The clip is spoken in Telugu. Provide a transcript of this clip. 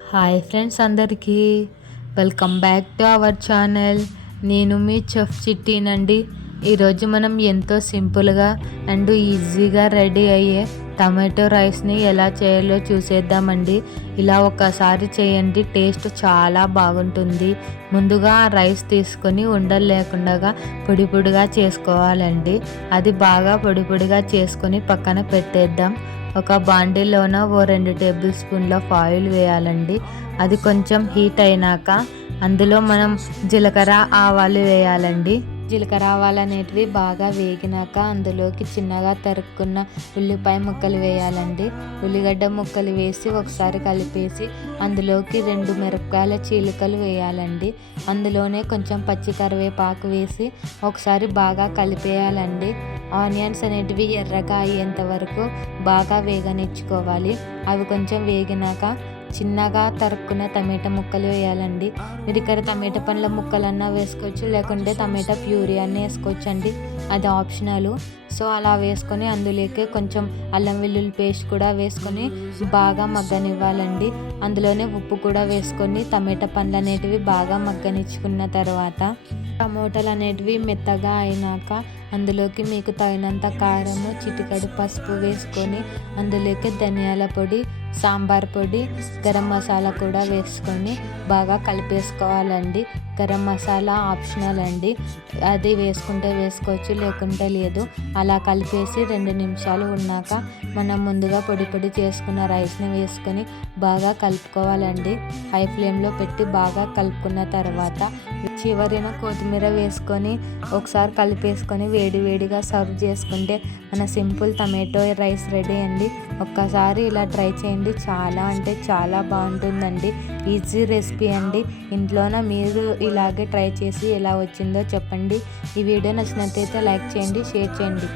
హాయ్ ఫ్రెండ్స్ అందరికీ welcome back to our channel. నేను మీ చెఫ్ చిట్టినండి. ఈరోజు మనం ఎంతో సింపుల్గా అండ్ ఈజీగా రెడీ అయ్యే టమాటో రైస్ని ఎలా చేయాలో చూసేద్దామండి. ఇలా ఒక్కసారి చేయండి, టేస్ట్ చాలా బాగుంటుంది. ముందుగా రైస్ తీసుకొని ఉండలు లేకుండా పొడి పొడిగా చేసుకోవాలండి. అది బాగా పొడి పొడిగా చేసుకొని పక్కన పెట్టేద్దాం. ఒక బాండీలోన ఓ 2 టేబుల్ స్పూన్ల ఆయిల్ వేయాలండి. అది కొంచెం హీట్ అయినాక అందులో మనం జీలకర్ర ఆవాలు వేయాలండి. జీలకర్ర ఆవాలు అనేటివి బాగా వేగినాక అందులోకి చిన్నగా తరుక్కున్న ఉల్లిపాయ ముక్కలు వేయాలండి. ఉల్లిగడ్డ ముక్కలు వేసి ఒకసారి కలిపేసి అందులోకి 2 మిరపకాయల చీలికలు వేయాలండి. అందులోనే కొంచెం పచ్చి కరివేపాకు వేసి ఒకసారి బాగా కలిపేయాలండి. ఆనియన్స్ అనేటివి ఎర్రగా అయ్యేంత వరకు బాగా వేగనిచ్చుకోవాలి. అవి కొంచెం వేగినాక చిన్నగా తరుక్కున్న టమాటా ముక్కలు వేయాలండి. మీరు ఇక్కడ టమాటా పండ్ల ముక్కలన్నా వేసుకోవచ్చు, లేకుంటే టమాటా ప్యూరీ అన్న వేసుకోవచ్చు అండి. అది ఆప్షనల్. సో అలా వేసుకొని అందులోకి కొంచెం అల్లం వెల్లుల్లి పేస్ట్ కూడా వేసుకొని బాగా మగ్గనివ్వాలండి. అందులోనే ఉప్పు కూడా వేసుకొని టమాటా పండ్లు అనేటివి బాగా మగ్గనిచ్చుకున్న తర్వాత టమోటాలు అనేటివి మెత్తగా అయినాక అందులోకి మీకు తగినంత కారము, చిటికెడు పసుపు వేసుకొని అందులోకి ధనియాల పొడి, సాంబార్ పొడి, గరం మసాలా కూడా వేసుకొని బాగా కలిపేసుకోవాలండి. గరం మసాలా ఆప్షనల్ అండి, అది వేసుకుంటే వేసుకోవచ్చు, లేకుంటే లేదు. అలా కలిపేసి 2 నిమిషాలు ఉన్నాక మనం ముందుగా పొడి పొడి చేసుకున్న రైస్ని వేసుకొని బాగా కలుపుకోవాలండి. హై ఫ్లేమ్లో పెట్టి బాగా కలుపుకున్న తర్వాత చివరిన కొత్తిమీర వేసుకొని ఒకసారి కలిపేసుకొని వేడివేడిగా సర్వ్ చేసుకుంటే మన సింపుల్ టమాటో రైస్ రెడీ అండి. ఒక్కసారి ఇలా ట్రై చేయండి, చాలా అంటే చాలా బాగుంటుందండి. ఈజీ రెసిపీ అండి. ఇంట్లోన మీరు ఇలాగే ట్రై చేసి ఎలా వచ్చిందో చెప్పండి. ఈ వీడియో నచ్చినట్లయితే లైక్ చేయండి, షేర్ చేయండి.